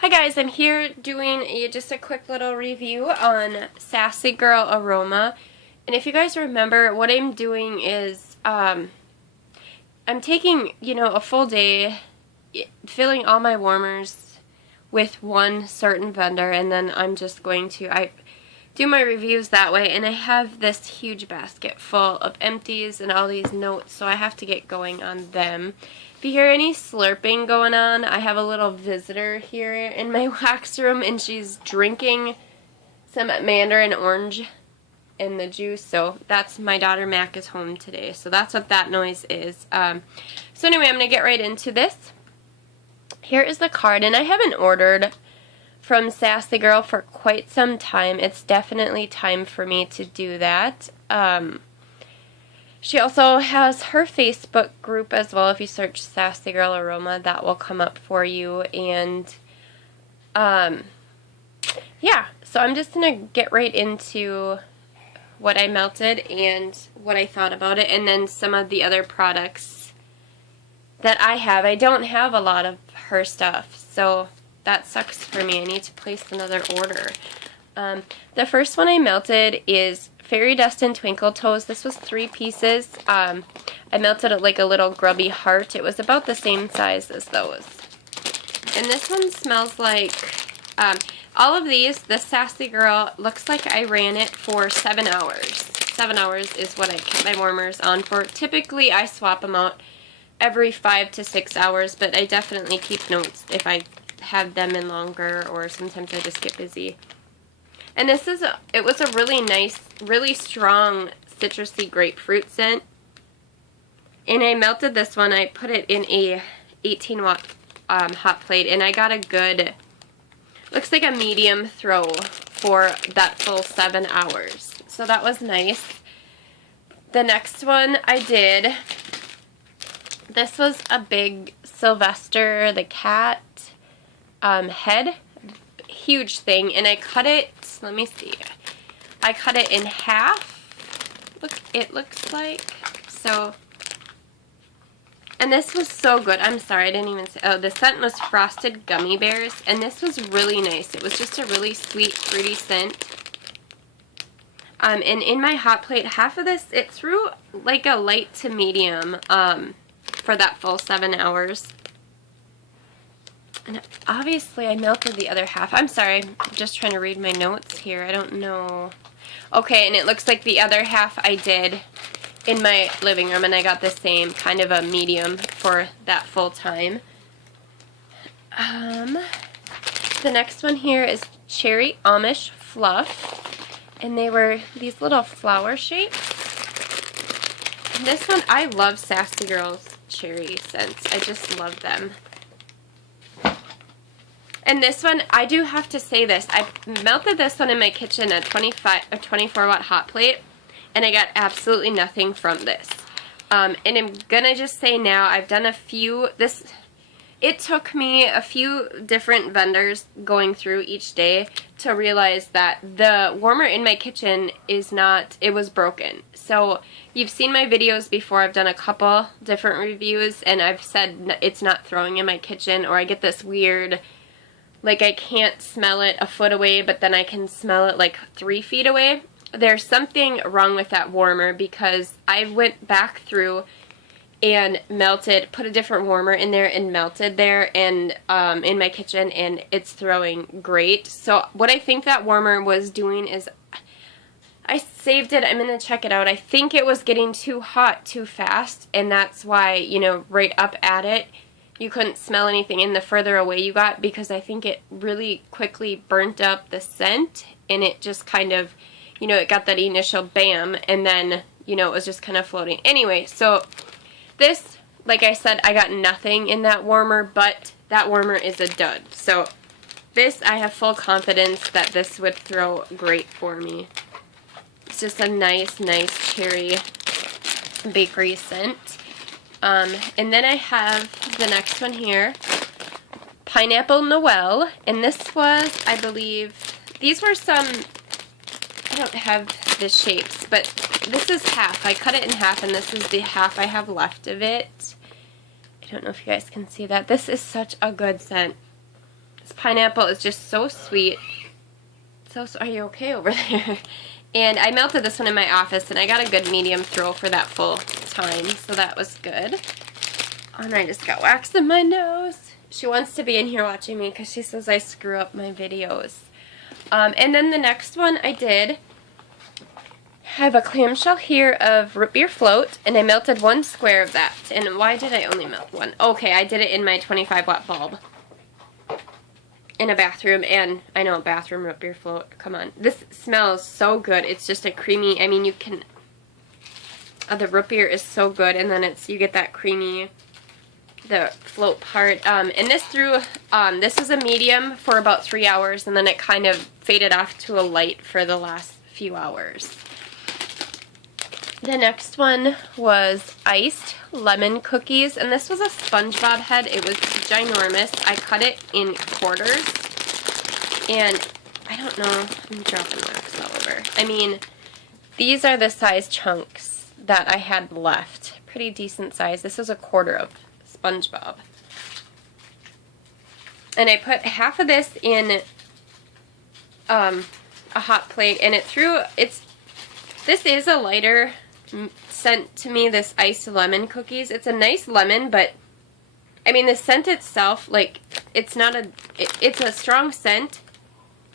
Hi guys, I'm here doing just a quick little review on Sassy Girl Aroma. And if you guys remember, what I'm doing is I'm taking, a full day filling all my warmers with one certain vendor, and then I'm just going to do my reviews that way. And I have this huge basket full of empties and all these notes, so I have to get going on them. If you hear any slurping going on, I have a little visitor here in my wax room, and she's drinking some mandarin orange in the juice. So that's my daughter Mac is home today. So that's what that noise is. So anyway, I'm going to get right into this. Here is the card, and I haven't ordered from Sassy Girl for quite some time. It's definitely time for me to do that. She also has her Facebook group as well. If you search Sassy Girl Aroma, that will come up for you. And yeah, so I'm just going to get right into what I melted and what I thought about it, and then some of the other products that I have. I don't have a lot of her stuff, so that sucks for me. I need to place another order. The first one I melted is Fairy Dust and Twinkle Toes. This was 3 pieces. I melted it like a little grubby heart. It was about the same size as those. And this one smells like, all of these, the Sassy Girl, looks like I ran it for 7 hours. 7 hours is what I kept my warmers on for. Typically, I swap them out every 5 to 6 hours, but I definitely keep notes if I have them in longer, or sometimes I just get busy. And this is, it was a really nice, really strong citrusy grapefruit scent. And I melted this one. I put it in a 18 watt hot plate, and I got a good, looks like a medium throw for that full 7 hours. So that was nice. The next one I did, this was a big Sylvester the cat head. Huge thing, and I cut it, let me see, I cut it in half, it looks like, so, and this was so good. I'm sorry, I didn't even say, oh, the scent was Frosted Gummy Bears, and this was really nice. It was just a really sweet, fruity scent. And in my hot plate, half of this, it threw like a light to medium for that full 7 hours. And obviously I melted the other half. I'm sorry, I'm just trying to read my notes here. I don't know. Okay, and it looks like the other half I did in my living room, and I got the same kind of a medium for that full time. The next one here is Cherry Amish Fluff, and they were these little flower shapes. And this one, I love Sassy Girl's cherry scents. I just love them. And this one, I do have to say this, I melted this one in my kitchen at 24 watt hot plate, and I got absolutely nothing from this. And I'm gonna just say now, I've done a few, it took me a few different vendors going through each day to realize that the warmer in my kitchen is not, it was broken. So you've seen my videos before. I've done a couple different reviews, and I've said it's not throwing in my kitchen, or I get this weird, like I can't smell it a foot away, but then I can smell it like 3 feet away. There's something wrong with that warmer, because I went back through and melted, put a different warmer in there and melted there and in my kitchen, and it's throwing great. So what I think that warmer was doing is, I saved it, I'm going to check it out. I think it was getting too hot too fast, and that's why, right up at it, you couldn't smell anything in the further away you got, because I think it really quickly burnt up the scent, and it just kind of, it got that initial bam, and then, it was just kind of floating. Anyway, so this, like I said, I got nothing in that warmer, but that warmer is a dud. So this, I have full confidence that this would throw great for me. It's just a nice, nice cherry bakery scent. And then I have the next one here, Pineapple Noel, and this was, I believe, these were some, I don't have the shapes, but this is half. I cut it in half, and this is the half I have left of it. I don't know if you guys can see that. This is such a good scent. This pineapple is just so sweet. So, are you okay over there? And I melted this one in my office, and I got a good medium throw for that full time, so that was good. And I just got wax in my nose. She wants to be in here watching me because she says I screw up my videos. And then the next one I did, I have a clamshell here of root beer float, and I melted 1 square of that. And why did I only melt 1? Okay, I did it in my 25-watt bulb in a bathroom, and I know, bathroom root beer float, come on. This smells so good. It's just a creamy, I mean, you can, the root beer is so good, and then you get that creamy, the float part. And this was a medium for about 3 hours, and then it kind of faded off to a light for the last few hours. The next one was iced lemon cookies, and this was a SpongeBob head. It was ginormous. I cut it in quarters, and I don't know, I'm dropping wax all over. I mean, these are the size chunks that I had left. Pretty decent size. This is a quarter of SpongeBob. And I put half of this in a hot plate, and this is a lighter scent to me, this iced lemon cookies. It's a nice lemon, but I mean, the scent itself, like, it's not it's a strong scent,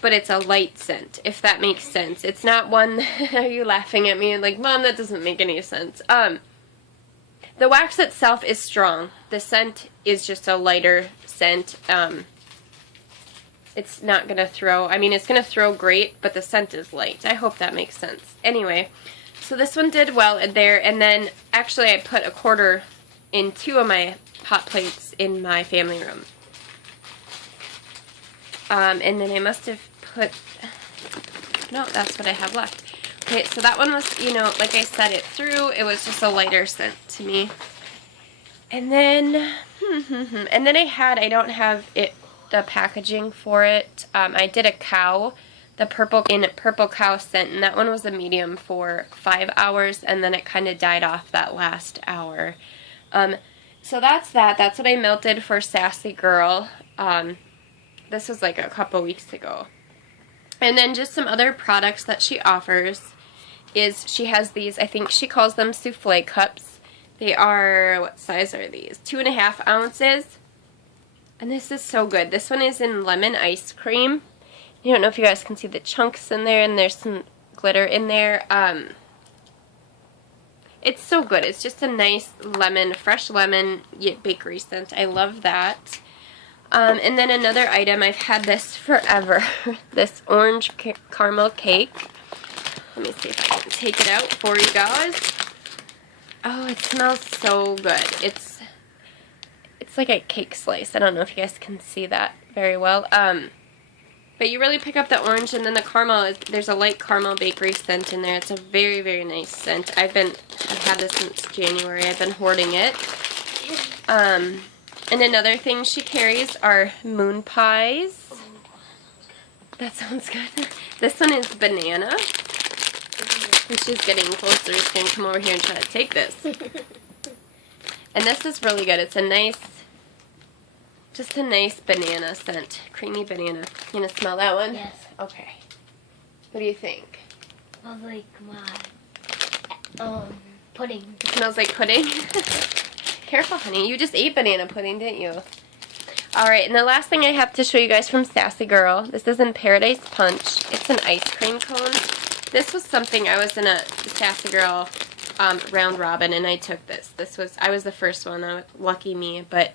but it's a light scent, if that makes sense. It's not one, are you laughing at me? Like, Mom, that doesn't make any sense. The wax itself is strong. The scent is just a lighter scent. It's not going to throw, I mean, it's going to throw great, but the scent is light. I hope that makes sense. Anyway, so this one did well in there, and then actually I put a quarter in 2 of my hot plates in my family room. And then I must have put, no, that's what I have left. Okay, so that one was, you know, like I said, it through. It was just a lighter scent to me. And then, I don't have the packaging for it. I did a cow, the purple cow scent, and that one was a medium for 5 hours, and then it kind of died off that last hour. So that's that. That's what I melted for Sassy Girl. This was like a couple weeks ago. And then just some other products that she offers is she has these, I think she calls them Souffle Cups. They are, what size are these? 2.5 ounces. And this is so good. This one is in lemon ice cream. I don't know if you guys can see the chunks in there, and there's some glitter in there. It's so good. It's just a nice lemon, fresh lemon bakery scent. I love that. And then another item, I've had this forever. This orange caramel cake. Let me see if I can take it out for you guys. Oh, it smells so good. It's like a cake slice. I don't know if you guys can see that very well. But you really pick up the orange, and then the caramel, there's a light caramel bakery scent in there. It's a very, very nice scent. I've had this since January. I've been hoarding it. And another thing she carries are moon pies. That sounds good. This one is banana. And she's getting closer. She's going to come over here and try to take this. And this is really good. It's a nice, just a nice banana scent. Creamy banana. You going to smell that one? Yes. Okay. What do you think? Smells like my pudding. It smells like pudding? Careful, honey. You just ate banana pudding, didn't you? Alright, and the last thing I have to show you guys from Sassy Girl. This is in Paradise Punch. It's an ice cream cone. This was something, I was in a Sassy Girl round robin, and I took this. I was the first one. Lucky me. But,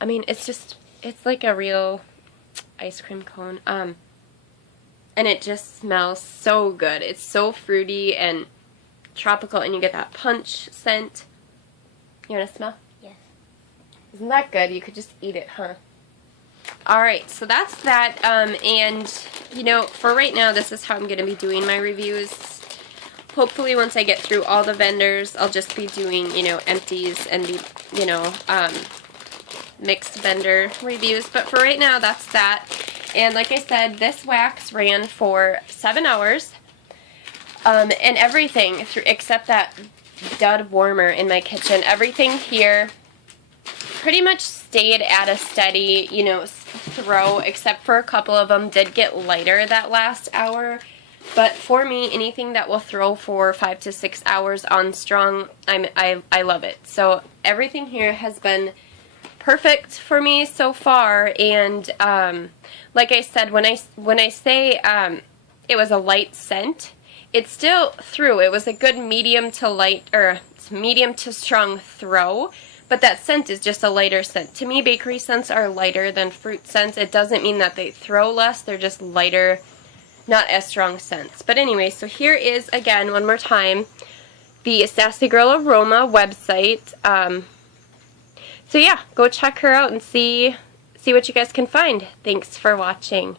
I mean, it's like a real ice cream cone. And it just smells so good. It's so fruity and tropical, and you get that punch scent. You want to smell? Yes. Isn't that good? You could just eat it, huh? Alright, so that's that. And, you know, for right now, this is how I'm going to be doing my reviews. Hopefully, once I get through all the vendors, I'll just be doing, you know, empties and the, you know, mixed vendor reviews. But for right now, that's that. And like I said, this wax ran for 7 hours. And everything, except that dud warmer in my kitchen. Everything here pretty much stayed at a steady, you know, throw, except for a couple of them did get lighter that last hour. But for me, anything that will throw for 5 to 6 hours on strong, I love it. So everything here has been perfect for me so far. And like I said, when I say it was a light scent, it still threw. It was a good medium to light, or medium to strong throw. But that scent is just a lighter scent. To me, bakery scents are lighter than fruit scents. It doesn't mean that they throw less. They're just lighter, not as strong scents. But anyway, so here is, again, one more time, the Sassy Girl Aroma website. So yeah, go check her out and see what you guys can find. Thanks for watching.